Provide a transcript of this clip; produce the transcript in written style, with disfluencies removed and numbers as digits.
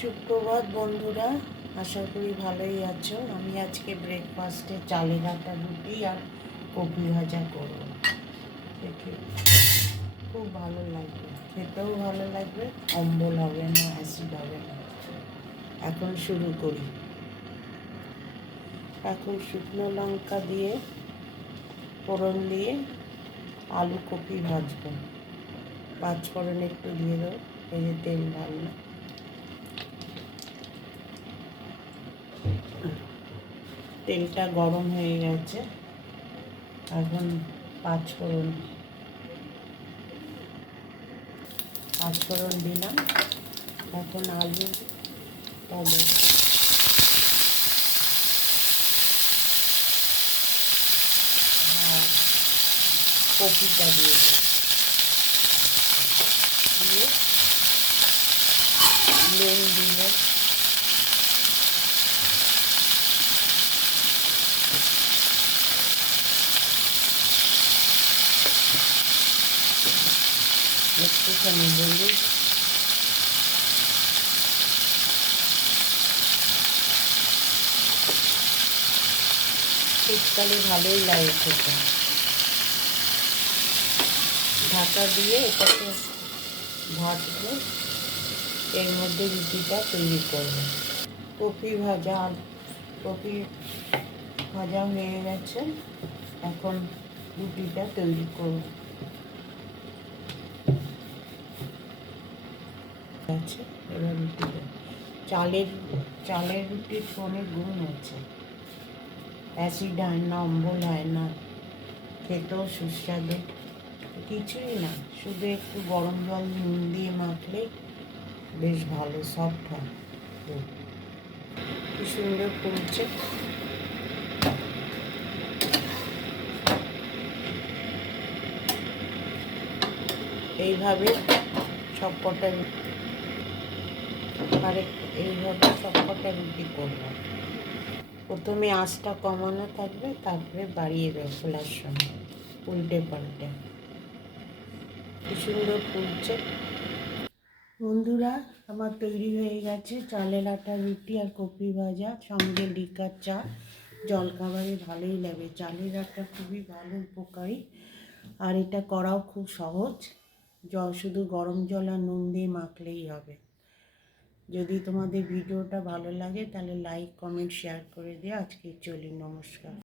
সুপ্রভাত বন্ধুরা, আশা করি ভালোই আছো। আমি আজকে ব্রেকফাস্টে চালের আটা রুটি আর কপি ভাজা করব। দেখি খুব ভালো লাগবে, খেতেও ভালো লাগবে, অম্বল হবে না, অ্যাসিড হবে না। এখন শুরু করি। এখন শুকনো লঙ্কা দিয়ে ফোড়ন দিয়ে আলু কপি ভাজবো। পাঁচফোড়ন একটু দিয়ে দেবো, এই যে তেল ঢালনা। তেলটা গরম হয়ে গেছে, এখন পাঁচফোড়ন দিলাম। এখন আলু আর কপিটা দিয়ে নুন দিলে একটুখানি হলুদ, শীতকালে ভালোই লাগে খেতে। ঢাকা দিয়ে এটাকে ভাজবো, এর মধ্যে রুটিটা তৈরি করবো। কপি ভাজা হয়ে গেছে, এখন রুটিটা তৈরি করবো। আছে এবার রুটিটা, চালের রুটির অনেক গুণ আছে। অ্যাসিড হয় না, অম্বল হয় না, খেতেও সুস্বাদু। কিছুই না, শুধু একটু গরম জল নুন দিয়ে মাখলেই বেশ ভালো সফট হয়। কি সুন্দর ফুলছে। এইভাবে সবকটা রুটি করবো। প্রথমে আঁচটা কমানো থাকবে, তারপরে বাড়িয়ে দেবো খোলার সময়, উল্টে পাল্টে। কি সুন্দর ফুলছে। বন্ধুরা, আমার তৈরি হয়ে গেছে চালের আটা রুটি আর কপি ভাজা, সঙ্গে লিকার চা। জলখাবারে ভালোই লাগে। চালের আটা খুবই ভালো, উপকারী, আর এটা করাও খুব সহজ। শুধু গরম জল আর নুন দিয়ে মাখলেই হবে। যদি তোমাদের ভিডিওটা ভালো লাগে তাহলে লাইক, কমেন্ট, শেয়ার করে দিও। আজকে চলি, নমস্কার।